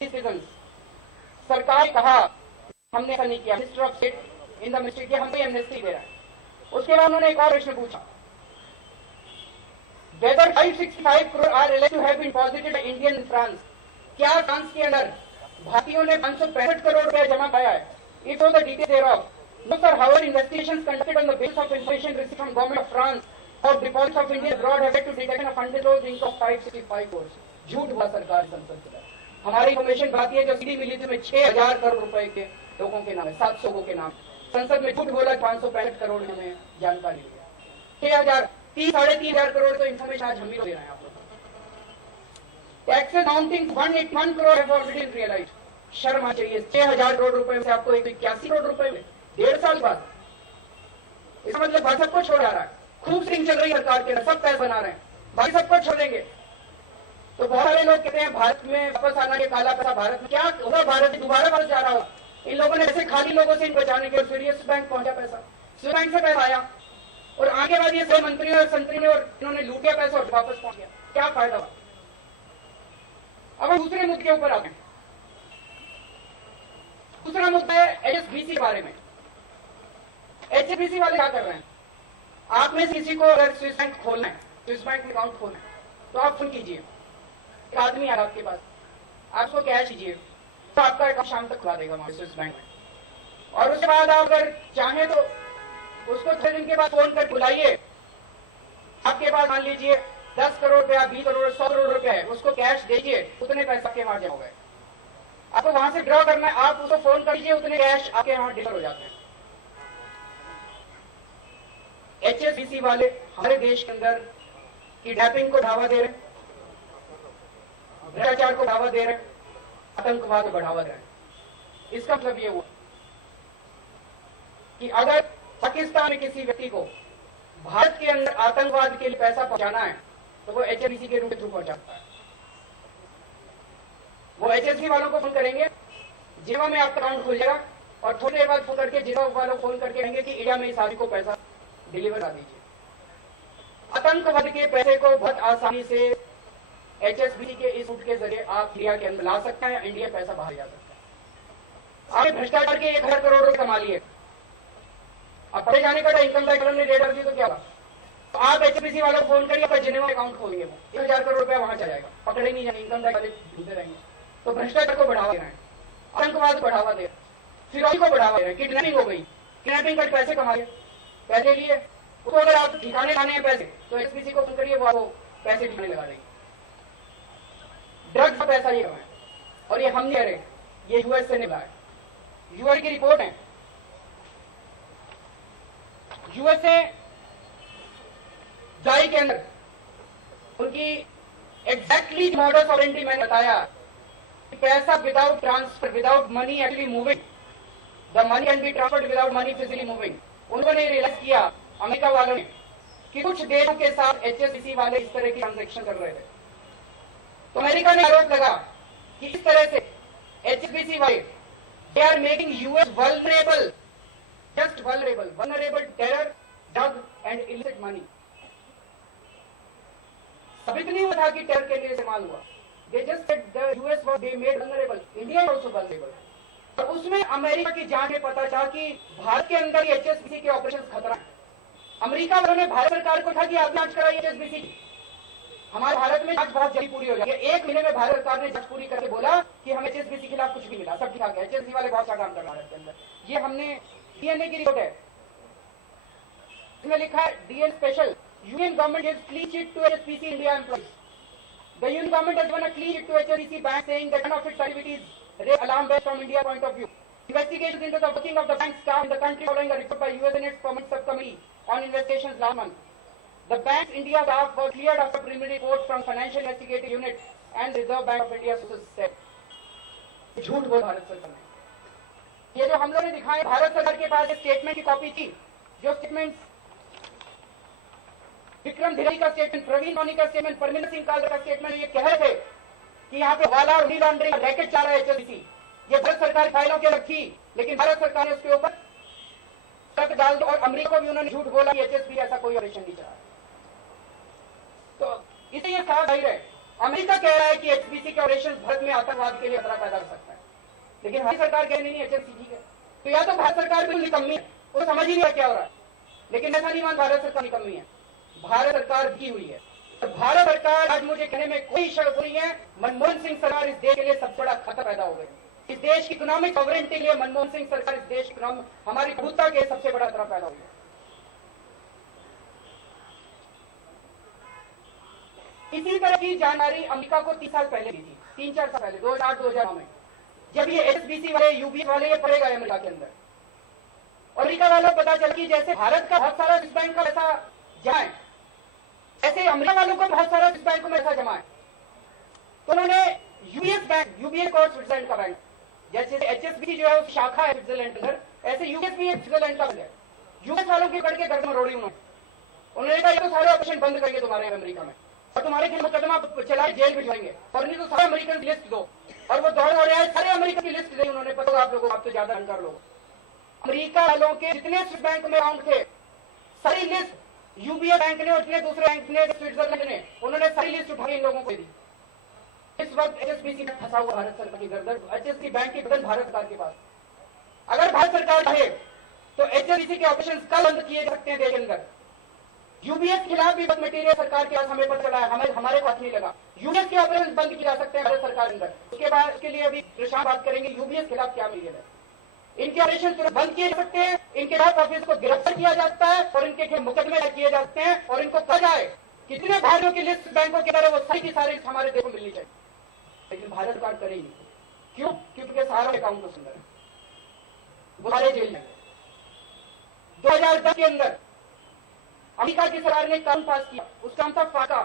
Citizen. सरकार ने कहा हमने ऐसा नहीं किया, minister of state in the ministry किया, हमको एमनेस्टी दे रहा है। उसके बाद उन्होंने एक और प्रश्न पूछा, whether 565 crore are relate to have been deposited by Indian in France. क्या फ्रांस के अंदर भारतीयों ने 565 करोड़ रुपया जमा पाया है? It was the detail thereof. No sir, however investigations conducted on the basis of information received from government of France और deposits of Indian abroad have led to detection of undisclosed income of 565 crore. झूठ हुआ सरकार संसद से। हमारी information बताती है जो सीडी मिली थी में 6000 करोड़ रुपए के लोगों के नाम है, 700 लोगों के नाम। संसद में झूठ बोला 565 करोड़ हमें जानकारी दी। 6000 3,500 करोड़ तो इन्फॉर्मेशन आज हम ही दे रहे हैं आप लोग। Taxes amounting 181 crore have already realised. शर्म आ चाहिए, 6000 करोड़ रुपए में से आपको 81 करोड़ रुपए में 1.5 साल बाद। इसका मतलब भारत सबको छोड़ आ रहा है। खूब स्ट्रिंग चल रही है सरकार के, सब पैसे बना रहे हैं, बाकी सबको छोड़ देंगे। तो बहुत सारे लोग कहते हैं भारत में वापस आना, ये काला पैसा भारत में क्या होगा, भारत दोबारा वापस जा रहा होगा। इन लोगों ने ऐसे खाली लोगों से बचाने के फिर स्विस बैंक पहुंचा पैसा, स्विस बैंक से पैसा आया और आगे बाद ये सब मंत्रियों और संतरियों और इन्होंने लूटिया पैसा और वापस पहुंच गया। क्या फायदा हुआ? अब हम दूसरे मुद्दे के ऊपर आते हैं। दूसरा मुद्दा है एचएसबीसी के बारे में। एचएसबीसी वाले क्या कर रहे हैं? आप में से किसी को अगर स्विस बैंक खोलना है, स्विस बैंक में अकाउंट खोलना है, तो आप फोन कीजिए, एक आदमी आ रहा आपके पास, आपको कैश दीजिए तो आपका अकाउंट शाम तक खुला देगा वहां स्विस बैंक में। और उसके बाद आप अगर चाहें तो उसको 6 दिन के बाद फोन कर बुलाइए। आपके पास मान लीजिए 10 करोड़ रुपया, 20 करोड़, 100 करोड़ रुपया है, उसको कैश दीजिए, उतने पैसा आपके वहां जमा हो गए। आपको वहां से ड्रॉ करना है, आप उसको फोन कर दीजिए, उतने कैश आपके वहां डिलीवर हो जाते हैं। एचएसबीसी वाले हमारे देश के अंदर किडनैपिंग को बढ़ावा दे रहे हैं, भ्रष्टाचार को बढ़ावा दे रहे हैं, आतंकवाद को बढ़ावा दे रहे हैं। इसका मतलब ये हुआ कि अगर पाकिस्तान में किसी व्यक्ति को भारत के अंदर आतंकवाद के लिए पैसा पहुंचाना है तो वो एचएसबीसी के रूप में थ्रू पहुंचाता है। वो एचएसबी वालों को फोन करेंगे, जिवा में आपका अकाउंट खुल जाएगा और थोड़ी देर बाद फोन करके जिवा वालों को फोन करके कहेंगे कि इंडिया में इस आदमी को पैसा डिलीवर कर दीजिए। आतंकवाद के पैसे को बहुत आसानी से एचएसबी के इस रूट के जरिए आप इंडिया के अंदर ला सकते हैं, इंडिया पैसा बाहर जा सकता है। आपने भ्रष्टाचार के 1000 करोड़ रुपए कमा लिए, अब पड़े जाने का इनकम टैक्स ने रेड कर दी तो क्या होगा? तो आप एचएसबीसी वालों को फोन करिए, आपका जिनेवा अकाउंट खोलिए, 1000 करोड़ रुपया वहां चला जाएगा, पकड़े नहीं जाएंगे, इनकम टैक्स वाले ढूंढते रहेंगे। तो भ्रष्टाचार को बढ़ावा दे रहे हैं, आतंकवाद को बढ़ावा दे रहे हैं, फिरौती को बढ़ावा दे रहे हैं, किडनैपिंग हो गई, किडनैपिंग कर पैसे कमा लिए, पैसे लिए उसको अगर आप ठिकाने लाने हैं पैसे तो एचएसबीसी को फोन करिए, वो आपको पैसे ठिकाने लगा देंगे। ड्रग्स का पैसा ये है और ये हम नहीं कह रहे, ये यूएस से निकला है, यूएस की रिपोर्ट है। यूएसए जाई के अंदर उनकी एग्जैक्टली मॉडस ऑपरेंडी मैंने बताया कि पैसा without transfer, without money actually moving, the money can be transferred without money physically moving. उन्होंने रियलाइज किया अमेरिका वालों ने कि कुछ देशों के साथ एचएसबीसी वाले इस तरह की ट्रांजैक्शन कर रहे थे। तो अमेरिका ने आरोप लगा कि इस तरह से एचएसबीसी वाले they are making us vulnerable, just vulnerable terror, drug and illicit money. साबित नहीं हुआ था कि टेरर के लिए इस्तेमाल हुआ, they just said the US was they made vulnerable, India is also vulnerable. और उसमें अमेरिका की जांच में पता चला कि भारत के अंदर एचएसबीसी के ऑपरेशन खतरा है। अमेरिका वालों ने भारत सरकार को कहा कि आप जांच कराइए एचएसबीसी की, हमारे भारत में जांच बहुत जल्दी पूरी हो जाएगी। 1 महीने में भारत सरकार ने जांच पूरी करके बोला कि हमें एचएसबीसी के खिलाफ कुछ नहीं मिला, सब ठीक ठाक है। एचएसबी वाले बहुत अच्छा काम कर रहे हैं भारत के अंदर। ये हमने डीएनए की रिपोर्ट है, इसमें लिखा है DN special, union government gives clean chit to HSBC India employees. The union government has given a clean chit to HSBC bank saying that none of its activities raise alarm bells from India point of view. Investigations into the working of the bank staff in the country following a report by US Senate's Permanent Subcommittee on Investigations last month. The bank's India staff was cleared after preliminary reports from Financial Investigative Unit and Reserve Bank of India sources said. झूठ बोल भारत सरकार ने। ये जो हम लोगों ने दिखाया, भारत सरकार के पास स्टेटमेंट की कॉपी थी, जो स्टेटमेंट विक्रम धिरी का स्टेटमेंट, प्रवीण सोनी का स्टेटमेंट, परमिंदर सिंह कालरा का स्टेटमेंट, ये कह रहे थे कि यहाँ पे हवाला और मनी लॉन्ड्रिंग रैकेट चल रहा है एचएसबीसी। ये भारत सरकार फाइलों के रखी, लेकिन भारत सरकार ने उसके ऊपर शक डाल दो और अमेरिका को भी उन्होंने झूठ बोला कि एचएसबी ऐसा कोई ऑपरेशन नहीं चला। तो इसे ये साफ जाहिर है अमेरिका कह रहा है कि एचएसबीसी के ऑपरेशन भारत में आतंकवाद के लिए खतरा पैदा कर सकता है, लेकिन हमारी सरकार कह रही नहीं एचएसबीसी ठीक है। तो या तो भारत सरकार बिल्कुल निकम्मी है, वो समझ ही नहीं क्या हो रहा है, लेकिन ऐसा नहीं मान भारत सरकार निकम्मी है, भारत सरकार की हुई है। और भारत सरकार आज मुझे कहने में कोई शक नहीं है, मनमोहन सिंह सरकार इस देश के लिए सबसे बड़ा खतरा पैदा हो गई। इस देश की इकोनॉमिक सॉवरेनिटी के लिए मनमोहन सिंह सरकार इस देश की हमारी प्रभुत्ता के सबसे बड़ा खतरा पैदा हो गया। इसी तरह की जानकारी अमेरिका को 3 साल पहले दी थी, 3-4 साल पहले, 2008-2009 में, जब ये एचएसबीसी वाले यूबीएस वाले ये पड़े गए अमेरिका के अंदर। अमेरिका वालों को पता चला कि जैसे भारत का बहुत सारा स्विस बैंक का पैसा जमा है, ऐसे अमेरिका वालों को बहुत सारा स्विस बैंकों में पैसा जमा है। तो उन्होंने यूबीएस बैंक, यूबीएस और स्विट्जरलैंड का बैंक, जैसे एचएसबीसी जो है वो शाखा है स्विट्जरलैंड अंदर, ऐसे यूबीएस भी स्विट्जरलैंड का बैंक है। यूएस वालों के करके गर्दन रोड़ी उन्होंने कहा ये तो सारे ऑपरेशन बंद करेंगे तुम्हारे अमेरिका में, और तुम्हारे खिलाफ मुकदमा चलाए, जेल भिजवाएंगे, और नहीं तो सारे अमेरिकन की लिस्ट दो। और वो दौड़ रहे हैं, सारे अमेरिका की लिस्ट दी उन्होंने। पता आप लोगों को, आप तो ज्यादा जानकार लोग, अमेरिका वालों के जितने स्विस बैंक में अकाउंट थे सारी लिस्ट यूबीए बैंक ने और जितने दूसरे बैंक ने, स्विट्जरलैंड ने, उन्होंने सारी लिस्ट उठा इन लोगों को दी। इस वक्त एचएसबीसी में फंसा हुआ भारत सरकार की गर्दन, एचएसबी बैंक की गर्दन भारत सरकार के पास। अगर भारत सरकार चाहे तो एचएसबीसी के ऑपरेशन कल बंद किए जा सकते हैं देश के अंदर। यूबीएस के खिलाफ भी मटेरियल सरकार के पास हमें पता चला है, हमारे पास नहीं लगा। यूबीएस के ऑपरेशन बंद किए जा सकते हैं भारत सरकार के अंदर। उसके बाद इसके लिए अभी प्रशांत बात करेंगे यूबीएस के खिलाफ क्या मटेरियल है। इनके ऑपरेशन तुरंत बंद किए जा सकते हैं, इनके खिलाफ ऑफिस को गिरफ्तार किया जा सकता है और इनके खिलाफ मुकदमे किए जा सकते हैं, और इनको कहा जाए कितने भारतीयों की लिस्ट बैंकों के तरह वो सारी की सारी हमारे देश को मिलनी चाहिए। लेकिन भारत सरकार करेगी क्यों? क्योंकि सारा अकाउंट तो सुंदर है, वो सारे जेल में। 2010 के अंदर अमेरिका की सरकार ने कानून पास किया, उसका नाम था फाका,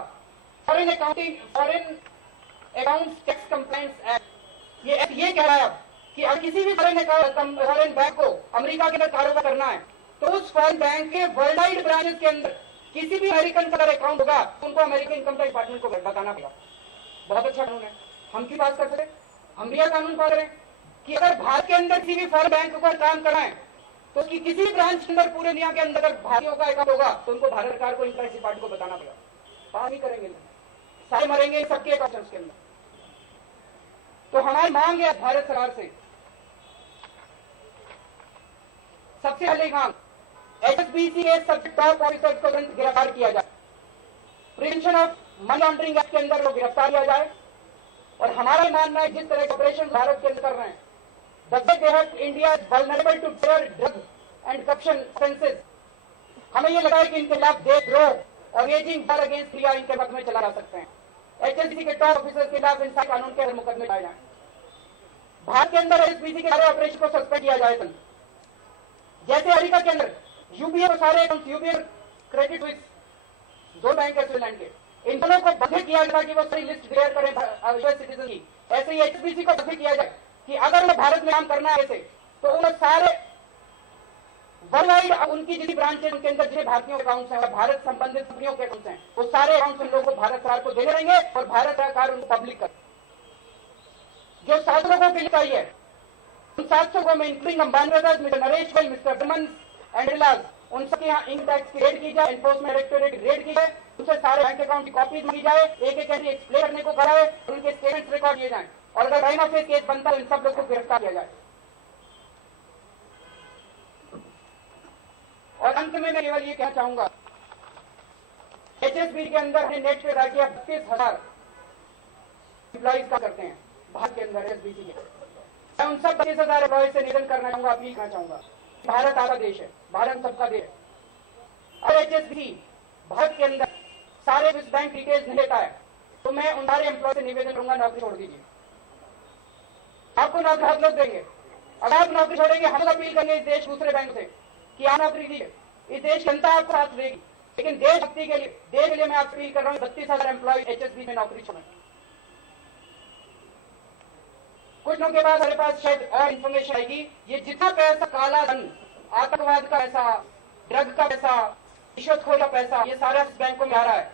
foreign accounts tax compliance act. ये एक्ट ये कह रहा है कि अगर किसी भी फॉरेन बैंक को अमेरिका के अंदर कारोबार करना है तो उस फॉरेन बैंक के वर्ल्ड वाइड ब्रांचेस के अंदर किसी भी अमेरिकन का अगर अकाउंट होगा तो उनको अमेरिकन इनकम टैक्स डिपार्टमेंट को बताना पड़ेगा। बहुत अच्छा कानून है, हम क्यों पास कर सकते? हम भी यह कानून पास करें कि अगर भारत के अंदर किसी भी फॉरेन बैंक को काम करना है तो उसकी किसी भी ब्रांच के अंदर पूरे दुनिया के अंदर अगर भारतीयों का अकाउंट होगा तो उनको भारत सरकार को इनकम टैक्स डिपार्टमेंट को बताना पड़ेगा। पास नहीं करेंगे, सारे मरेंगे सबके अकाउंट्स के अंदर। तो हमारी मांग है भारत सरकार से, सबसे पहले मांग एचएसबीसी के सब टॉप ऑफिसर्स को तुरंत गिरफ्तार किया जाए, prevention of money laundering act के अंदर वो गिरफ्तार किया जाए। और हमारा मानना है जिस तरह के ऑपरेशन भारत के अंदर कर रहे हैं, India vulnerable to terror, drug and corruption offences, हमें यह लगा है कि इनके खिलाफ देशद्रोह और एजिंग वॉर अगेंस्ट इंडिया इनके पक्ष में चला जा सकते हैं। एचएसबीसी के टॉप ऑफिसर्स के खिलाफ इंसान कानून के मुकदमे चलाए जाए। भारत के अंदर एचएसबीसी के सारे ऑपरेशन को सस्पेंड किया जाए। जैसे अमेरिका के अंदर यूबीए को सारे यूबीए क्रेडिट स्विस, दो बैंक है स्विट्जरलैंड के, इन दोनों को बंद किया गया कि वो सारी लिस्ट क्लियर करें यूएस सिटीजन की। ऐसे ही एचएसबीसी को बंद किया जाए कि अगर वो भारत में काम करना है ऐसे तो उन सारे वर्ल्ड वाइड उनकी जितनी ब्रांचेस उनके अंदर जितने भारतीयों के अकाउंट्स हैं, भारत संबंधित कंपनियों के अकाउंट्स हैं, वो सारे अकाउंट्स उन लोगों को भारत सरकार को देने रहेंगे और भारत सरकार उनको पब्लिक कर। जो 7 लोगों के लिए चाहिए उन 700 लोगों में including Ambani brothers, mister Naresh Goyal, mister Burman and Reliance, उन सबके यहाँ इनकम टैक्स की रेड की जाए, एनफोर्समेंट डायरेक्टोरेट की रेड की जाए, उनसे सारे बैंक अकाउंट की कॉपीज मांगी जाए, एक एक एंट्री एक्सप्लेन करने को कराए, उनके स्टेटमेंट्स रिकॉर्ड किए जाए, और अगर टाइम ऑफ केस बनता है इन सब लोग को गिरफ्तार किया जाए। और अंत में मैं केवल ये कहना चाहूंगा, एचएसबी के अंदर हमने नेट पे रखा 32,000 एम्प्लॉइज का करते हैं भारत के अंदर एचएसबी के। मैं उन सब 32,000 एम्प्लॉइज से निवेदन करना चाहूंगा, अपील करना चाहूंगा, भारत आपका देश है, भारत सबका देश है। और एचएसबी भारत के अंदर सारे स्विस बैंक डिटेल्स नहीं लेता है तो मैं उन सारे एम्प्लॉय से निवेदन करूंगा नौकरी छोड़ दीजिए। आपको नौकरी बहुत लोग देंगे, अगर आप नौकरी छोड़ेंगे हम अपील करेंगे इस देश दूसरे बैंक से कि आप नौकरी दीजिए, इस देश की जनता आपको साथ देगी। लेकिन देशभक्ति के लिए मैं आपसे अपील कर रहा हूँ 32,000 एम्प्लॉय एचएसबी में नौकरी छोड़ें। कुछ दिनों के बाद हमारे पास शायद और इंफॉर्मेशन आएगी, ये जितना पैसा काला धन, आतंकवाद का पैसा, ड्रग का पैसा, रिश्वतखोरी का पैसा, ये सारा बैंकों में आ रहा है।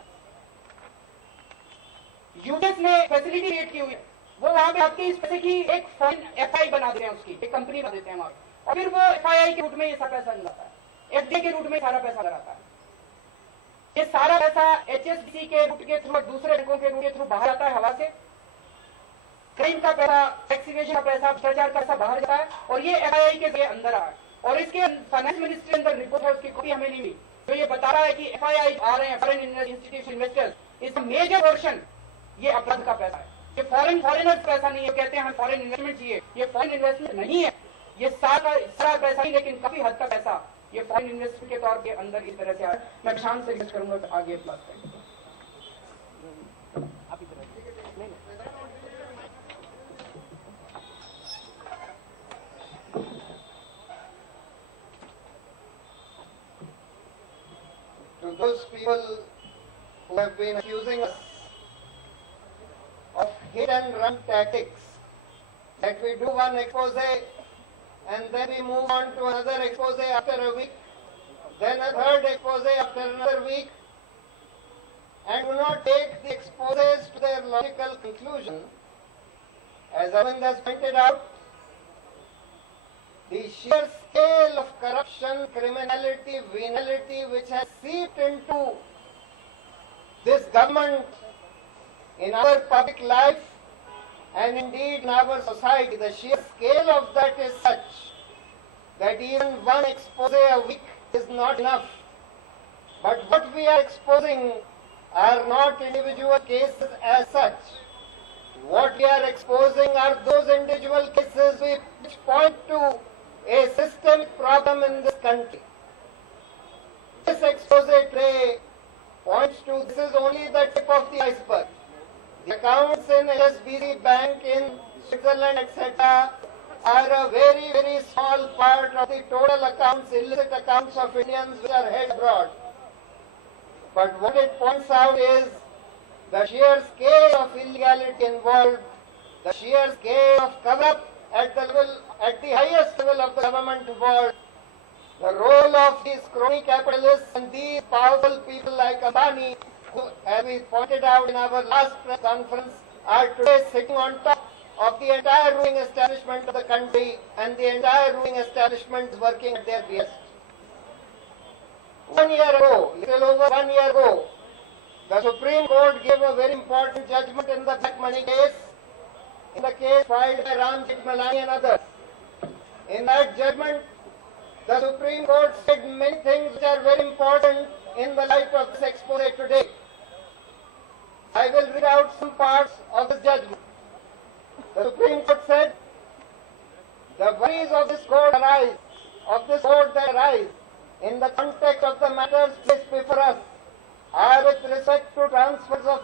यूएस ने फैसिलिटी क्रिएट की हुई है, वो वहां पे आपकी इस पैसे की एक फॉरेन एफआई बना देते हैं, उसकी एक कंपनी बना देते हैं वहां, और फिर वो एफआईआई के रूट में ये सारा पैसा जाता है, एफडीए के रूट में सारा पैसा आता है। ये सारा पैसा HSBC के रूट के थ्रू, दूसरे बैंकों के रूट के थ्रू बाहर आता है हवा से। क्राइम का पैसा, टैक्स इवेजन का पैसा, भ्रष्टाचार का पैसा बाहर जाता है और ये FII के अंदर आ है। और इसके फाइनेंस मिनिस्ट्री अंदर रिपोर्ट है, उसकी कॉपी हमें नहीं मिली, तो ये बता रहा है कि FII आ रहे हैं, फॉरेन इंस्टीट्यूशन इन्वेस्टर्स, इस मेजर पोर्शन ये अपराध का पैसा है। ये फॉरेनर्स पैसा नहीं है। कहते हैं हमें फॉरेन इन्वेस्टमेंट चाहिए, ये फॉरेन इन्वेस्टमेंट नहीं है, ये सारा पैसा नहीं, लेकिन काफी हद तक पैसा ये फॉरेन इन्वेस्टमेंट के तौर के अंदर इस तरह से आया। मैं शान से रिक्वेस्ट करूंगा तो आगे बात करें। To those people who have been accusing us of hit and run tactics, that we do one expose and then we move on to another expose after a week, then a third expose after another week, and do not take the exposes to their logical conclusion. As Arvind has pointed out, the sheer scale of corruption, criminality, venality which has seeped into this government, in our public life and indeed in our society, the sheer scale of that is such that even one expose a week is not enough. But what we are exposing are not individual cases as such. What we are exposing are those individual cases which point to a systemic problem in this country. This expose today points to this is only the tip of the iceberg. The accounts in HSBC Bank in Switzerland, etc., are a very, very small part of the total accounts, illicit accounts of Indians which are held abroad. But what it points out is the sheer scale of illegality involved, the sheer scale of cover-up at the highest level of the government involved, the role of these crony capitalists and these powerful people like Ambani, who, as we pointed out in our last press conference, are today sitting on top of the entire ruling establishment of the country, and the entire ruling establishment is working at their behest. 1 year ago, little over 1 year ago, the Supreme Court gave a very important judgment in the black money case, in the case filed by Ram Jethmalani and others. In that judgment, the Supreme Court said many things which are very important in the light of this expose today. I will read out some parts of this judgment. The Supreme Court said, the worries of this court that arise in the context of the matters placed before us are with respect to transfers of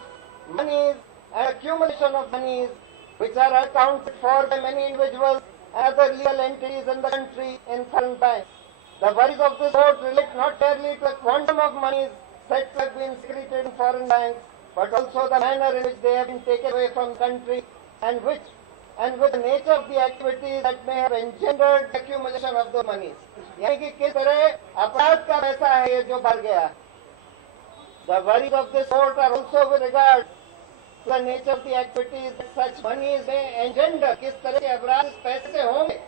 monies and accumulation of monies which are accounted for by many individuals and other legal entities in the country in foreign banks. The worries of this court relate not merely to the quantum of monies said to have been secreted in foreign banks, but also the manner in which they have been taken away from the country and with the nature of the activities that may have engendered the accumulation of those monies. यानी कि किस तरह अपराध का पैसा है ये जो भर गया. The worries of this court are also with regard to the nature of the activities that such monies may engender. किस तरह के अपराध इस पैसे से होंगे,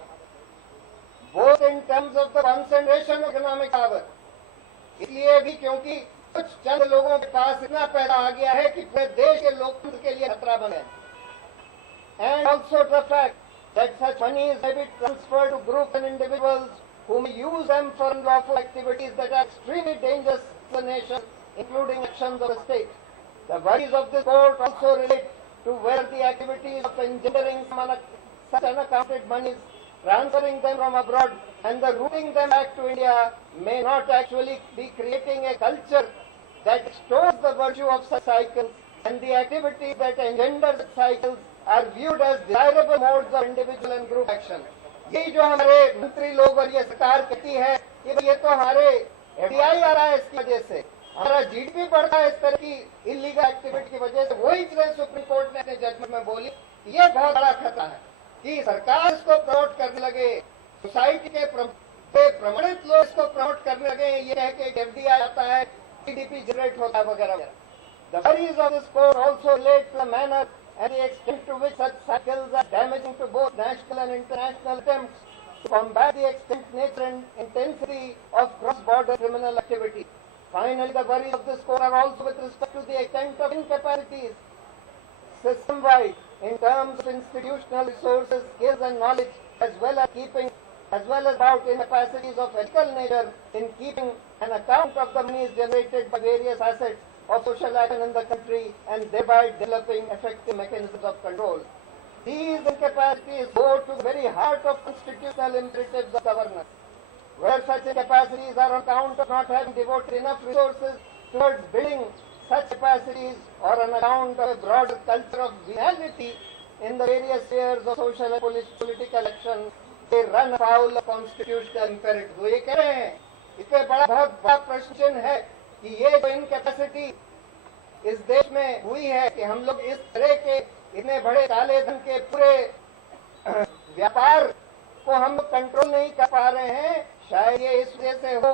both in terms of the concentration of economic power. इसलिए भी क्योंकि कुछ चंद लोगों के पास इतना पैसा आ गया है कि पूरे देश के लोकतंत्र के लिए खतरा बने. And also the fact that such monies may be transferred to groups and individuals who may use them for unlawful activities that are extremely dangerous to the nation, including actions of the state. The worries of this court also relate to where the activities of engendering such unaccounted monies, transferring them from abroad and the routing them back to India may not actually be creating a culture that extols the virtue of such cycles, and the activities that engender such cycles are viewed as desirable modes of individual and group action. ये जो हमारे मंत्री लोग और ये सरकार कहती है कि ये तो हमारे FDI आ रहा है, इसकी वजह से हमारा GDP बढ़ता है इस तरह की इलीगल एक्टिविटी की वजह से, वही चीजें सुप्रीम कोर्ट ने अपने जजमेंट में बोली. ये बहुत बड़ा खतरा है कि सरकार इसको प्रमोट करने लगे, सोसाइटी के प्रमाणित लोग इसको प्रमोट करने लगे, ये है कि FDI आता है, GDP जनरेट होता है वगैरह वगैरह. The worries of this court also relate to the manner and the extent to which such cycles are damaging to both national and international attempts to combat the extent, nature and intensity of cross-border criminal activity. Finally, the worries of this court are also with respect to the extent of incapacities system-wide in terms of institutional resources, skills and knowledge, as well as about incapacities of ethical nature in keeping an account of the monies generated by various assets of social action in the country and thereby developing effective mechanisms of control. These incapacities go to the very heart of constitutional imperatives of governance. Where such incapacities are on account of not having devoted enough resources towards building such capacities or on account of a broader culture of venality in the various spheres of social and political action, they run afoul of constitutional imperatives. वो ये कह रहे हैं, इसमें बहुत बड़ा प्रश्न है कि ये जो इनकैपेसिटी इस देश में हुई है कि हम लोग इस तरह के इतने बड़े काले धन के पूरे व्यापार को हम कंट्रोल नहीं कर पा रहे हैं, शायद ये इस वजह से हो,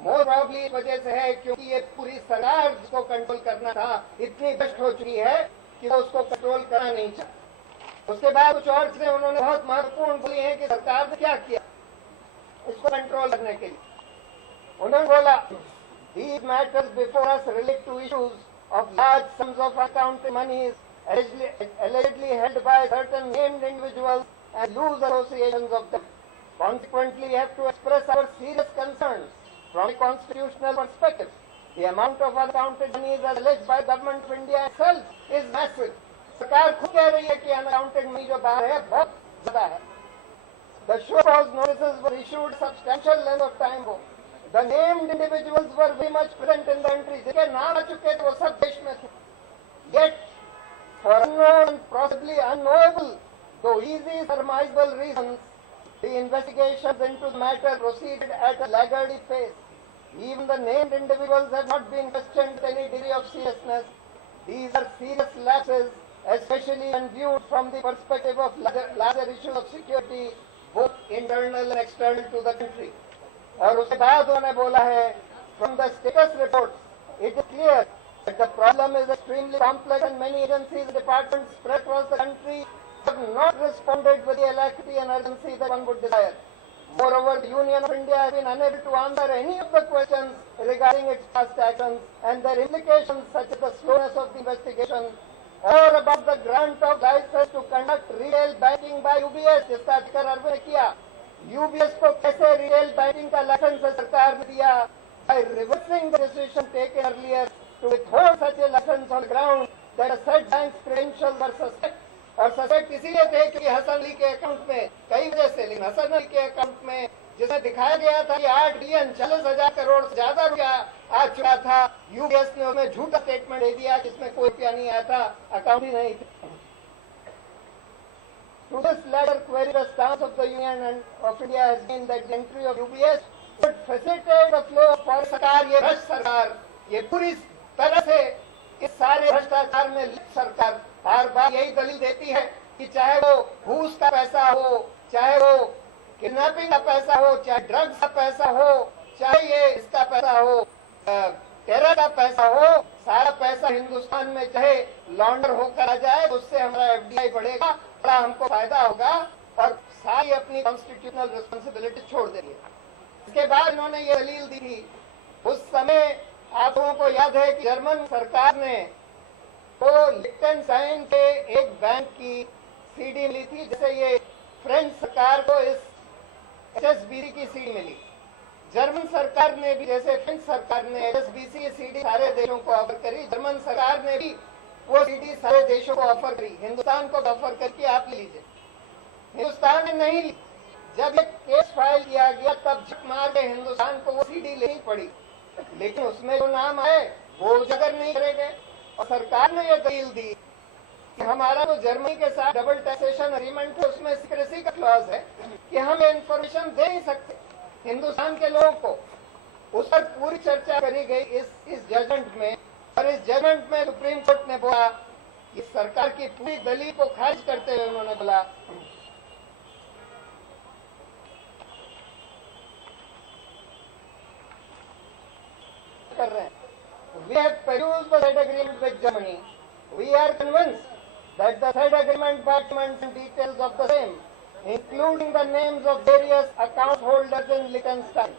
मोर प्रॉब्ली इस वजह से है क्योंकि ये पूरी सरकार जिसको कंट्रोल करना था इतनी भ्रष्ट हो चुकी है कि वो उसको कंट्रोल करना नहीं चाहता। उसके बाद कुछ और चीजें उन्होंने बहुत महत्वपूर्ण बोली हैं कि सरकार ने क्या किया इसको कंट्रोल करने के लिए। उन्होंने बोला, these matters before us relate to issues of large sums of accounting monies allegedly held by certain named individuals and loose associations of them. Consequently, we have to express our serious concerns from a constitutional perspective. The amount of unaccounted monies as alleged by government of India itself is massive. सरकार खुद कह रही है कि unaccounted money जो बाहर है बहुत ज्यादा है। The show cause notices were issued substantial length of time ago. The named individuals were very much present in the country. जिनके नाम आ चुके थे वो सब देश में थे। Yet, for unknown and possibly unknowable, though easy surmisable reasons, the investigations into the matter proceeded at a laggard pace. Even the named individuals have not been questioned with any degree of seriousness. These are serious lapses, especially when viewed from the perspective of larger issues of security, both internal and external to the country. और उसके बाद उन्होंने बोला है, from the status reports, it is clear that the problem is extremely complex and many agencies and departments spread across the country have not responded with the alacrity and urgency that one would desire. Moreover, the Union of India has been unable to answer any of the questions regarding its past actions and their implications such as the slowness of the investigation or about the grant of license to conduct retail banking by UBS, जिसका जिक्र अरविंद ने किया। UBS को कैसे retail banking का licence सरकार ने दिया? By reversing the decision taken earlier to withhold such a license on the ground that a said bank's credentials were suspect. और सस्पेक्ट इसीलिए थे क्योंकि हसन अली के अकाउंट में कई वजह से, लेकिन हसन अली के अकाउंट में जिसमें दिखाया गया था कि 8 बिलियन 40,000 करोड़ से ज्यादा रुपया आ चुका था, यूबीएस ने उसमें झूठा स्टेटमेंट दे दिया जिसमें कोई रुपया नहीं आया था, अकाउंट ही नहीं था। To this latter query, the stance of the Union and of India has been that the entry of UBS would facilitate the flow of foreign सरकार, ये भ्रष्ट सरकार, ये पूरी तरह से इस सारे भ्रष्टाचार में लिप्त सरकार बार बार यही दलील देती है कि चाहे वो घूस का पैसा हो, चाहे वो किडनैपिंग का पैसा हो, चाहे ड्रग्स का पैसा हो, चाहे ये इसका पैसा हो, टेरर का पैसा हो, सारा पैसा हिंदुस्तान में चाहे लॉन्डर होकर आ जाए, उससे हमारा एफडीआई बढ़ेगा, बड़ा हमको फायदा होगा और सारी अपनी कॉन्स्टिट्यूशनल रिस्पॉन्सिबिलिटी छोड़ देंगे। इसके बाद इन्होंने ये दलील दी थी, उस समय आप लोगों को याद है कि जर्मन सरकार ने तो लिechtenstein के एक बैंक की सीडी मिली थी, जैसे ये फ्रेंच सरकार को इस एचएसबीसी की सीडी मिली। जर्मन सरकार ने भी, जैसे फ्रेंच सरकार ने एचएसबीसी सीडी सारे देशों को ऑफर करी, जर्मन सरकार ने भी वो सीडी सारे देशों को ऑफर करी, हिंदुस्तान को ऑफर करके आप ले लीजिए। हिंदुस्तान ने नहीं ली। जब एक केस फाइल किया गया तब झक मार के हिंदुस्तान को वो सीडी लेनी पड़ी, लेकिन उसमें जो नाम आए वो उजागर नहीं करे गए। और सरकार ने यह दलील दी कि हमारा जो जर्मनी के साथ डबल टैक्सेशन एग्रीमेंट है उसमें सीक्रेसी का क्लॉज है कि हम ये इंफॉर्मेशन दे नहीं सकते हिंदुस्तान के लोगों को। उस पर पूरी चर्चा करी गई इस जजमेंट में, और इस जजमेंट में सुप्रीम कोर्ट ने बोला, इस सरकार की पूरी दलील को खारिज करते हुए उन्होंने बोला कर रहे हैं, we have perused the said agreement with Germany. We are convinced that the said agreement documents and details of the same, including the names of various account holders in Liechtenstein.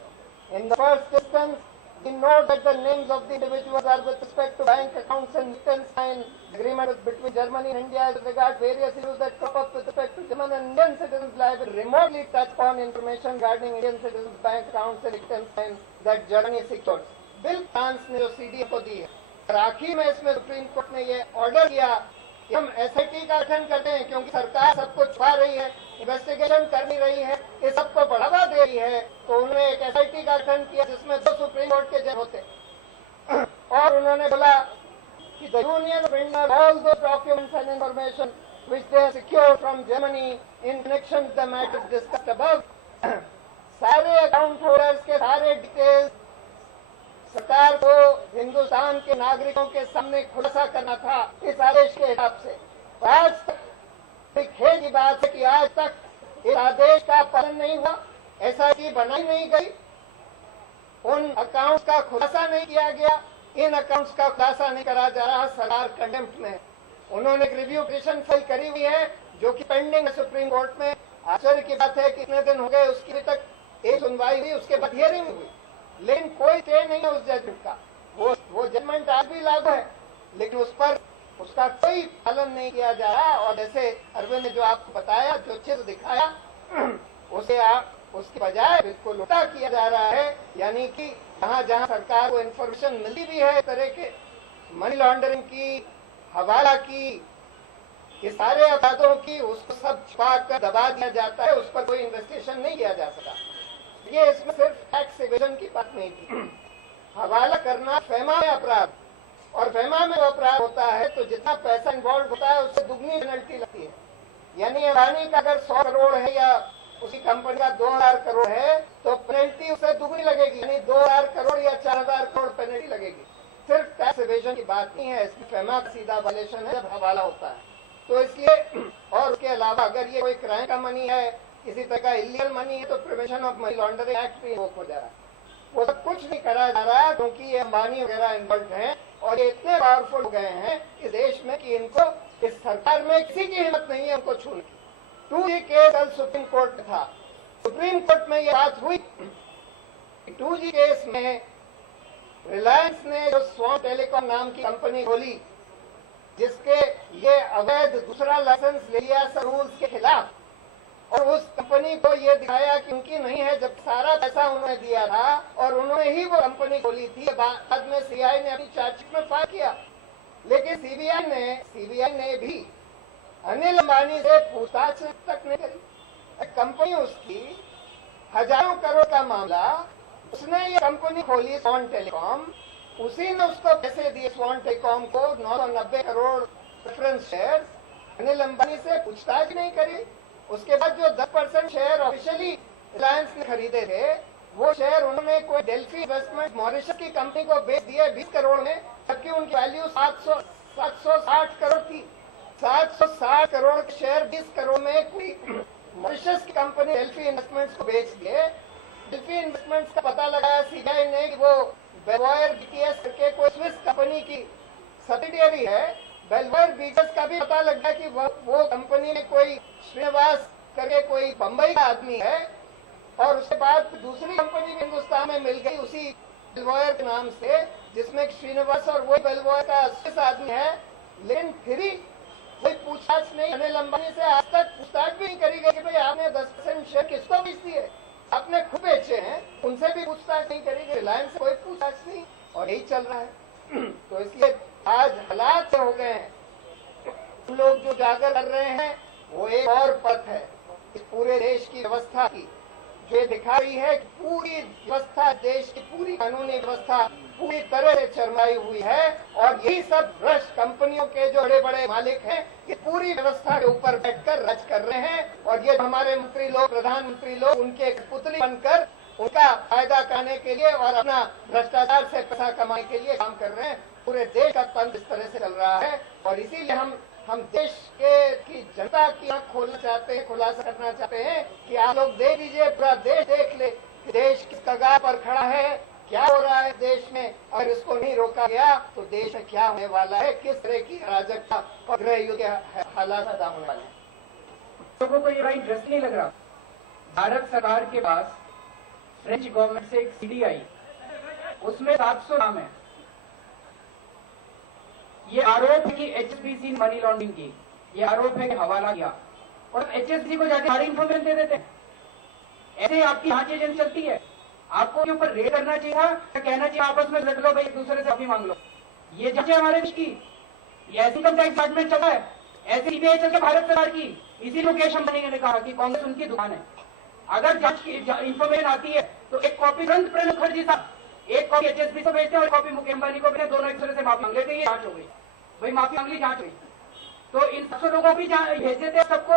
In the first instance, We know that the names of the individuals are with respect to bank accounts and Liechtenstein agreement between Germany and India as regards various issues that crop up with respect to German and Indian citizens' lives remotely touch upon information regarding Indian citizens' bank accounts and Liechtenstein that Germany secures. Bill France ने जो CD को दी है और आखिर में इसमें supreme court ने ये ऑर्डर किया कि हम एसआईटी का गठन करते हैं क्योंकि सरकार सबको छुपा रही है, इन्वेस्टिगेशन कर नहीं रही है, ये सबको बढ़ावा दे रही है, तो उन्होंने एक एसआईटी का गठन किया जिसमें 2 सुप्रीम कोर्ट के जज होते और उन्होंने बोला कि the union of India all those documents and information which they have secured from Germany in connection with the matters discussed above, सारे अकाउंट होल्डर्स के सारे डिटेल्स सरकार को हिंदुस्तान के नागरिकों के सामने खुलासा करना था इस आदेश के हिसाब से। आज तक खेद की बात है कि आज तक इस आदेश का पालन नहीं हुआ, एसआईटी बनाई नहीं गई, उन अकाउंट्स का खुलासा नहीं किया गया, इन अकाउंट्स का खुलासा नहीं करा जा रहा। सरकार कंडेम्प्ट में उन्होंने एक रिव्यू पिटीशन फाइल करी हुई है जो कि पेंडिंग है सुप्रीम कोर्ट में। आश्चर्य की बात है कि इतने दिन हो गए, उसकी अभी तक एक सुनवाई हुई, उसके बाद हियरिंग हुई, लेकिन कोई स्टे नहीं है उस जजमेंट का। वो जजमेंट आज भी लागू है लेकिन उस पर उसका कोई पालन नहीं किया जा रहा। और जैसे अरविंद ने जो आपको बताया, जो चित्र दिखाया, उसे उसके बजाय बिल्कुल उल्टा किया जा रहा है, यानी कि जहां जहां सरकार को इन्फॉर्मेशन मिली भी है तरह के मनी लॉन्ड्रिंग की, हवाला की, ये सारे अपराधों की, उसको सब छुपा कर दबा दिया जाता है, उस पर कोई इन्वेस्टिगेशन नहीं किया जा सका। ये इसमें सिर्फ टैक्स एवेजन की बात नहीं थी, हवाला करना फेमा में अपराध, और फेमा में अपराध होता है तो जितना पैसा इन्वॉल्व होता है उससे दुगनी पेनल्टी लगती है। यानी अडानी का अगर 100 करोड़ है या उसी कंपनी का 2000 करोड़ है तो पेनल्टी उससे दुगनी लगेगी, यानी 2000 करोड़ या 4000 करोड़ पेनल्टी लगेगी। सिर्फ टैक्स एवेजन की बात नहीं है, इसमें फेमा का सीधा वायलेशन है जब हवाला होता है। तो इसलिए, और उसके अलावा अगर ये कोई क्राइम का मनी है, किसी तरह का इलीगल मनी है, तो prevention of money laundering act भी इन्वोक हो जा रहा है। वो सब कुछ नहीं करा जा रहा क्योंकि ये अंबानी वगैरह इन्वॉल्व हैं और ये इतने पावरफुल हो गए हैं इस देश में कि इनको, इस सरकार में किसी की हिम्मत नहीं है उनको छूने की। 2G केस कल सुप्रीम कोर्ट में था, सुप्रीम कोर्ट में ये बात हुई, 2G केस में रिलायंस ने जो स्वान टेलीकॉम नाम की कंपनी खोली, जिसके ये अवैध दूसरा लाइसेंस ले लिया रूल्स के खिलाफ, और उस कंपनी को ये दिखाया कि उनकी नहीं है, जब सारा पैसा उन्होंने दिया था और उन्होंने ही वो कंपनी खोली थी। बाद में सीबीआई ने अपनी चार्जशीट में फाइल किया, लेकिन सीबीआई ने भी अनिल अंबानी से पूछताछ तक नहीं करी। कंपनी उसकी हजारों करोड़ का मामला, उसने ये कंपनी खोली स्वान टेलीकॉम, उसी ने उसको पैसे दिए स्वान टेलीकॉम को 990 करोड़ प्रेफरेंस शेयर, अनिल अंबानी से पूछताछ नहीं करी। उसके बाद जो 10% शेयर ऑफिशियली रिलायंस ने खरीदे थे, वो शेयर उन्होंने कोई डेल्फी इन्वेस्टमेंट मॉरिशस की कंपनी को बेच दिए 20 करोड़ में, जबकि उनकी वैल्यू 760 करोड़ थी। 760 करोड़ के शेयर 20 करोड़ में कोई मॉरिशस की कंपनी डेल्फी इन्वेस्टमेंट्स को बेच दिए। डेल्फी इन्वेस्टमेंट्स का पता लगाया सीबीआई ने कि वो बेलवायर बीटीएस करके कोई स्विस कंपनी की सब्सिडियरी है। बेलवायर बीटीएस का भी पता लगा कि वो कंपनी में कोई श्रीनिवास करके कोई बंबई का आदमी है, और उसके बाद दूसरी कंपनी भी हिंदुस्तान में मिल गई उसी बेलवायर के नाम से, जिसमें श्रीनिवास और वही बेलवायर का स्विस आदमी है। लेकिन फिर भी कोई पूछताछ नहीं, अनिल अंबानी से आज तक पूछताछ भी नहीं करी गई कि भाई आपने 10% शेयर किसको बेच दिए, आपने खुद बेचे हैं, उनसे भी पूछताछ नहीं करी गई। रिलायंस से कोई पूछताछ नहीं, और यही चल रहा है। तो इसलिए आज हालात हो गए हैं, हम लोग जो जागर कर रहे हैं वो एक और पथ है इस पूरे देश की व्यवस्था की, जो ये दिखा रही है कि पूरी व्यवस्था, देश की पूरी कानूनी व्यवस्था पूरी तरह से चरमाई हुई है, और यही सब भ्रष्ट कंपनियों के जो बड़े बड़े मालिक हैं, ये पूरी व्यवस्था के ऊपर बैठकर राज कर रहे हैं। और ये हमारे मंत्री लोग, प्रधानमंत्री लोग, उनके पुतली बनकर उनका फायदा करने के लिए और अपना भ्रष्टाचार से पैसा कमाने के लिए काम कर रहे हैं। पूरे देश का तंत्र इस तरह से चल रहा है, और इसीलिए हम देश की जनता की आंख खोलना चाहते हैं, खुलासा करना चाहते हैं कि आप लोग देख लीजिए, पूरा देश देख ले कि देश किस कगार पर खड़ा है, क्या हो रहा है देश में। अगर इसको नहीं रोका गया तो देश में क्या होने वाला है, किस तरह की अराजकता और गृह युद्ध के हालात पैदा होने वाले हैं। लोगों को ये भाई इंटरेस्ट नहीं लग रहा। भारत सरकार के पास फ्रेंच गवर्नमेंट से एक सीडी आई उसमें 700 नाम है। ये आरोप है कि एचएसबीसी ने मनी लॉन्ड्रिंग की, ये आरोप है कि हवाला किया, और एचएसबीसी को जाके सारी इन्फॉर्मेशन दे देते हैं। ऐसे आपकी जांच एजेंसी चलती है। आपको के ऊपर रेड करना चाहिए या कहना चाहिए आपस में लड़ लो भाई, एक दूसरे से माफी मांग लो। ये जांच है हमारे देश की, ये ऐसी इनकम टैक्स डिपार्टमेंट चल रहा है, ऐसे सीबीआई चल रहा है भारत सरकार की। इसी मुकेश अंबानी ने कहा कि कांग्रेस उनकी दुकान है। अगर जांच की इंफॉर्मेशन आती है तो एक कॉपी तुरंत प्रणब मुखर्जी साहब, एक कॉपी एचएसबी को भेजते हैं और कॉपी मुकेश अंबानी को भेजते हैं, दोनों एक दूसरे से माफी मांग लेते हैं। ये जांच हो गई भाई, माफी मांग ली, जांच हुई। तो इन 700 लोगों की भेज देते हैं सबको,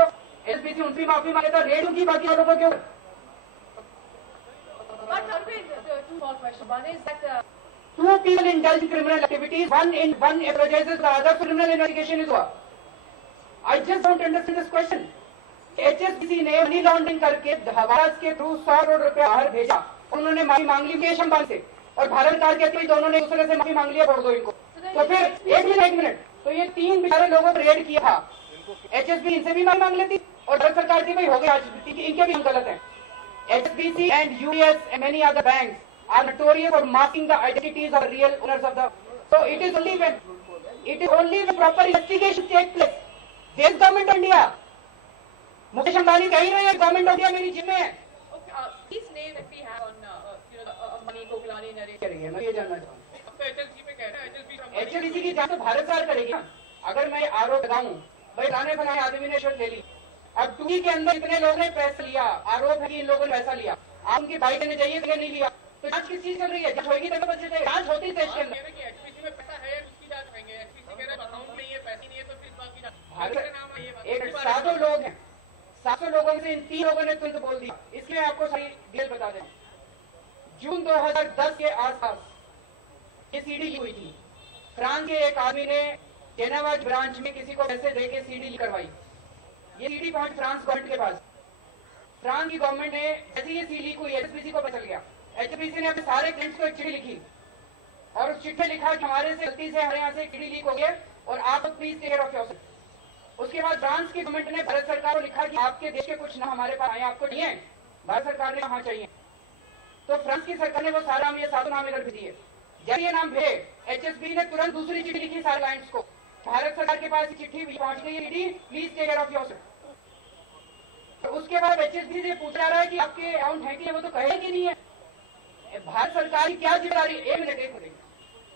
एसबीसी उनकी माफी मांग लेता, रेड उनकी बाकी लोगों के ऊपर। But Arvind, two more questions. One is that Two people indulge in criminal activities, one apologizes, the other criminal investigation is over. I just don't understand this question. HSBC ने मनी लॉन्ड्रिंग करके हवाला के through 100 crore रुपया बाहर भेजा, उन्होंने माफी मांग ली मुकेश अंबानी से, और भारत सरकार कहती है दोनों ने दूसरे से माफी मांग लिया, छोड़ दो इनको। तो फिर एक मिनट, तो ये 3 बेचारे लोगों को रेड किया था, एचएसबी इनसे भी माफी मांग लेती और भारत सरकार की भाई हो गया, इनके भी हम गलत है। HSBC and UBS and many other banks are notorious for masking the identities of the real owners of the. So it is only when proper investigation takes place. This government of India, Mukesh Ambani कह ही रहे हैं government of India मेरी जिम्मे है। okay, these names that we have on Mani Koklani narrative. करेंगे, मैं ये जानना चाहूँ। अब तो एचएसबी पे कह रहे हैं, HSBC की जांच तो भारत सरकार करेगी ना। अगर मैं आरोप लगाऊं भाई राने बनाए आदमी ने शर्त ले ली, अब टूकी के अंदर इतने लोगों ने पैसा लिया, आरोप है कि इन लोगों ने पैसा लिया, आप उनकी बाइक देने जाइए कि नहीं लिया, तो जांच किस चीज चल रही है? जांच होगी तब बच्चे जाए, जांच होती देश के अंदर। एचपीसी में पैसा है, उसकी जांच करेंगे। एचपीसी कह रहा है अकाउंट में ये पैसे नहीं है, तो फिर बात की जांच। भारत एक 700 लोग हैं, 700 लोगों में से इन 3 लोगों ने तुरंत बोल दिया। इसलिए आपको सारी डिटेल बता दें। जून 2010 के आसपास ये सीडी ली हुई थी। फ्रांस के एक आदमी ने जेनेवा ब्रांच में किसी को पैसे देके सीडी करवाई। ये सीडी पहुंच फ्रांस गवर्नमेंट के पास। फ्रांस की गवर्नमेंट ने जैसे ये सीडी को एचएसबीसी को पता चल गया, एचएसबीसी ने अपने सारे क्लाइंट्स को एक चिट्ठी लिखी और उस चिट्ठी में लिखा कि हमारे से गलती से हमारे यहाँ से सीडी लीक हो गया और आप please take care of yourself. उसके बाद फ्रांस की गवर्नमेंट ने भारत सरकार को लिखा कि आपके देश के कुछ नाम हमारे पास आए, आपको चाहिए? भारत सरकार ने कहा चाहिए। तो फ्रांस की सरकार ने वो सारा ये 7 नाम इधर दिए। जब ये नाम भेजे, एचएसबी ने तुरंत दूसरी चिट्ठी लिखी सारे क्लाइंट्स को, भारत सरकार के पास चिट्ठी पहुंच गई है, please take care of yourself. तो उसके बाद एचएसबी से पूछा रहा है कि आपके अकाउंट है कि वो तो कहे कि नहीं है। भारत सरकार की क्या जिम्मेदारी? एक मिनट,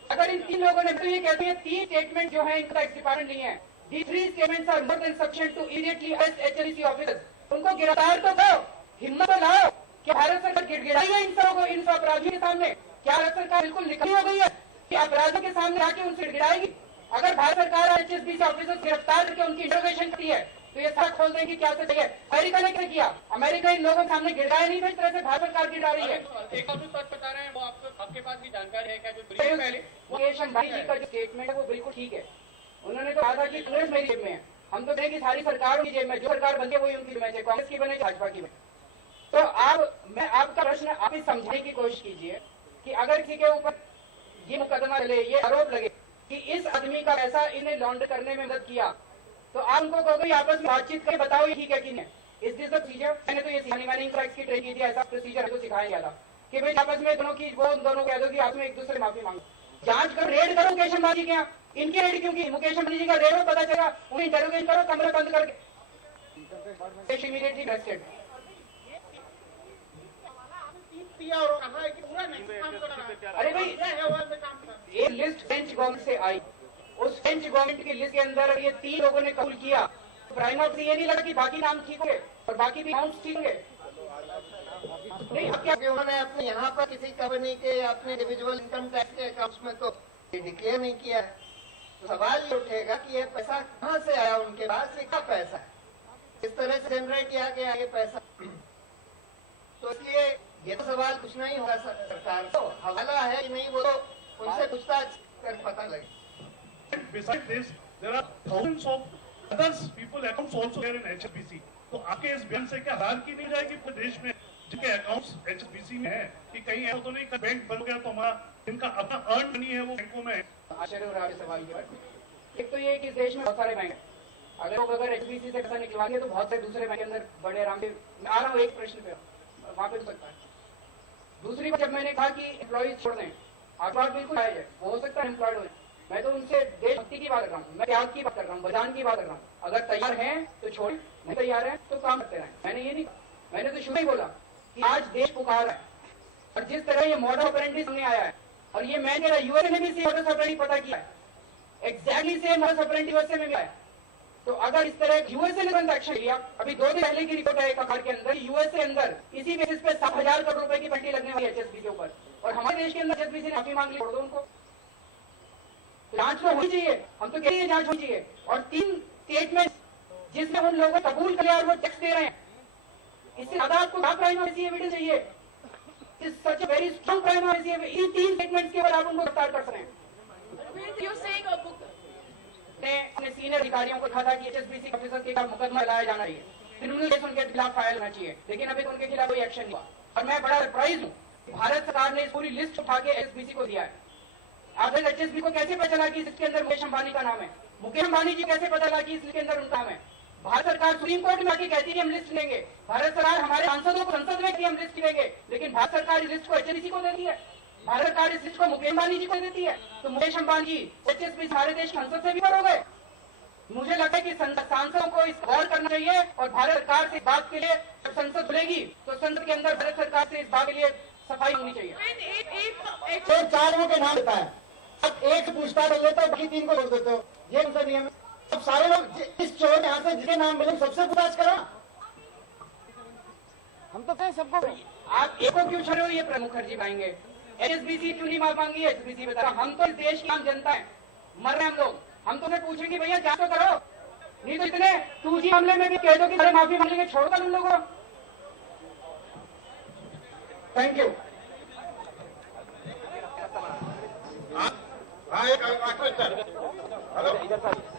अगर इन 3 लोगों ने तो ये कहते हैं 3 स्टेटमेंट जो है इनका एक्सपायर्ड नहीं है, the 3 statements are more than sufficient to immediately arrest HSBC officers. उनको गिरफ्तार तो करो, हिम्मत तो लाओ। क्या भारत सरकार गिड़गिड़ाई है इन सबों को, इन सब अपराधियों के सामने? क्या भारत सरकार बिल्कुल निकली हो गई है कि अपराधियों के सामने आके उनसे गिड़गिड़ाएगी? अगर भारत सरकार एचएसबीसी ऑफिसर गिरफ्तार करके उनकी इंटरोगेशन करती है तो ये सारा खोल देंगे क्या से चाहिए। अमेरिका ने क्या किया? अमेरिका इन लोगों के सामने गिड़ाया नहीं था इस तरह से भारत सरकार गिड़ा रही है। एक और भी सच बता रहे हैं, वो आपके पास भी जानकारी है क्या? जो पहले मुकेश अंबानी जी का जो स्टेटमेंट है वो बिल्कुल ठीक है। उन्होंने तो कहा था कि कांग्रेस मेरी जेब में है। हम तो कहें कि सारी सरकार उनकी जेब में, जो सरकार बनती है वही उनकी जेब में, कांग्रेस की बने भाजपा की बने। तो मैं आपका प्रश्न आप ही समझने की कोशिश कीजिए कि अगर किसी के ऊपर ये मुकदमा चले, ये आरोप लगे कि इस आदमी का पैसा इन्हें लॉन्ड्र करने में मदद किया, तो आप उनको कहोगे आपस में बातचीत करके बताओ ये ठीक है कि नहीं। इस दिस द प्रोसीजर। मैंने तो ये मनी ट्रैक्स की ट्रेनिंग की थी, ऐसा प्रोसीजर तो सिखाया गया था कि भाई आपस में दोनों की, वो दोनों कह दो कि आपस में एक दूसरे माफी मांगो, जांच करो, रेड करो मुकेश अंबानी के यहाँ। इनकी रेड क्यों की? मुकेश अंबानी जी का रेड हो, पता चला, उन्हें इंटरोगेट करो, कमरे बंद करके इमीडिएटली अरेस्टेड। और कहा है कि पूरा नहीं काम कर रहा है। अरे भाई ये लिस्ट फ्रेंच गवर्नमेंट से आई, उस फ्रेंच गवर्नमेंट की लिस्ट के अंदर ये 3 लोगों ने कबूल किया। प्राइम ऑफ ये नहीं लगा कि बाकी नाम ठीक होंगे और बाकी भी अकाउंट्स ठीक होंगे। नहीं, अब क्या उन्होंने अपने यहाँ पर किसी कंपनी के अपने इंडिविजुअल इनकम टैक्स के अकाउंट्स में तो डिक्लेयर नहीं किया है, तो सवाल ये उठेगा कि ये पैसा कहाँ से आया उनके पास, ये क्या पैसा है, किस तरह से जनरेट किया गया ये पैसा। तो इसलिए ये तो सवाल पूछना ही होगा सरकार को, हवाला है कि नहीं वो तो उनसे पूछताछ कर पता लगे। Besides this, there are thousands of others people accounts also there in HSBC. तो आपके इस बयान से क्या हालात नहीं जाएगी पूरे देश में जिनके अकाउंट्स HSBC में है कि कहीं ऐसा तो नहीं कि बैंक बन गया तो हमारा इनका अपना अर्न मनी है वो बैंकों में है। आश्चर्य हो रहा है सवाल के बाद। एक तो ये कि इस देश में बहुत सारे बैंक हैं, अगर लोग HSBC से पैसा निकलवा दिए तो बहुत से दूसरे बैंक के अंदर बड़े आराम से। मैं आ रहा हूँ एक प्रश्न पे, वहां पे हो सकता है। दूसरी बात, जब मैंने कहा कि एम्प्लॉइज छोड़ दें, आत्मवाद बिल्कुल जायज है, वो हो सकता है एम्प्लॉयड हो। मैं तो उनसे देशभक्ति की बात कर रहा हूँ, मैं त्याग की बात कर रहा हूँ, बलिदान की बात कर रहा हूँ। अगर तैयार हैं तो छोड़, नहीं तैयार हैं तो काम करते रहें। मैंने ये नहीं, मैंने तो शुरू ही बोला कि आज देश पुकार है, और जिस तरह ये मॉडल ऑपरेंडी सामने आया है, और ये मैं कह रहा यूएसए ने भी सेम मॉडल ऑपरेंडी पता किया है, exactly same model operandi USA में भी आया। तो अगर इस तरह यूएसए ने तुरंत एक्शन लिया, अभी 2 दिन पहले की रिपोर्ट है एक अखबार के अंदर, यूएसए अंदर इसी बेसिस पे 7,000 करोड़ रुपए की पेनल्टी लगने वाली है एचएसबी के ऊपर, और हमारे देश के अंदर एचएसबी ने माफी मांग ली, छोड़ दो उनको। जांच तो होनी चाहिए, हम तो कह रहे हैं जांच होनी चाहिए। और 3 स्टेटमेंट जिसमें उन लोगों को कबूल कर लिया और वो टैक्स दे रहे हैं, इससे ज्यादा आपको क्या प्राइम एविडेंस चाहिए? Is such a very strong prime in 3 statements के ऊपर आप उनको गिरफ्तार कर सकें। You're saying a book. ने अपने सीनियर अधिकारियों को कहा था कि एचएसबीसी ऑफिसर के खिलाफ मुकदमा चलाया जाना चाहिए, क्रिमिनल केस उनके खिलाफ फाइल होना चाहिए, लेकिन अभी तो उनके खिलाफ कोई एक्शन नहीं हुआ। और मैं बड़ा सरप्राइज हूँ, भारत सरकार ने इस पूरी लिस्ट उठा के एचएसबीसी को दिया है। आखिर एचएसबी को कैसे पता चला कि इसके अंदर मुकेश अंबानी का नाम है? मुकेश अंबानी जी कैसे पता चला कि इसके अंदर उनका नाम है? भारत सरकार सुप्रीम कोर्ट में आके कहती है हम लिस्ट लेंगे, भारत सरकार हमारे सांसदों को संसद में कि हम लिस्ट लेंगे, लेकिन भारत सरकार इस लिस्ट को एचएसबी को देती है, भारत सरकार इस लिस्ट को मुकेश अंबानी जी को देती है। तो मुकेश अंबानी जी एचएसबी सारे देश संसद से भी बाहर हो गए। मुझे लगता है कि सांसदों को इस गौर करना चाहिए, और भारत सरकार से इस बात के लिए जब संसद खुलेगी तो संसद के अंदर भारत सरकार से इस बात के लिए सफाई होनी चाहिए। तो 4 लोगों के नाम देता है, अब एक से पूछताछ कर लेते हो, बाकी 3 को छोड़ देते हो, ये उनका नियम है। अब सारे लोग इस चोर यहाँ से जिसके नाम मिले सबसे पूछताछ करो। हम तो कहें सबको। आप एक को क्यों छोड़े हो, ये प्रमुख मुखर्जी पाएंगे। एचएसबीसी क्यों नहीं माफ मांगी? एचएसबीसी बता रहा, हम तो इस देश की आम जनता है, मर रहे हैं हम लोग। हम तो उन्हें पूछेंगे भैया जांच तो करो, नहीं तो इतने 2G मामले में भी कह दो कि अरे माफी मांगेंगे, छोड़ दो उन लोगों को। Thank you. हाँ, एक हेलो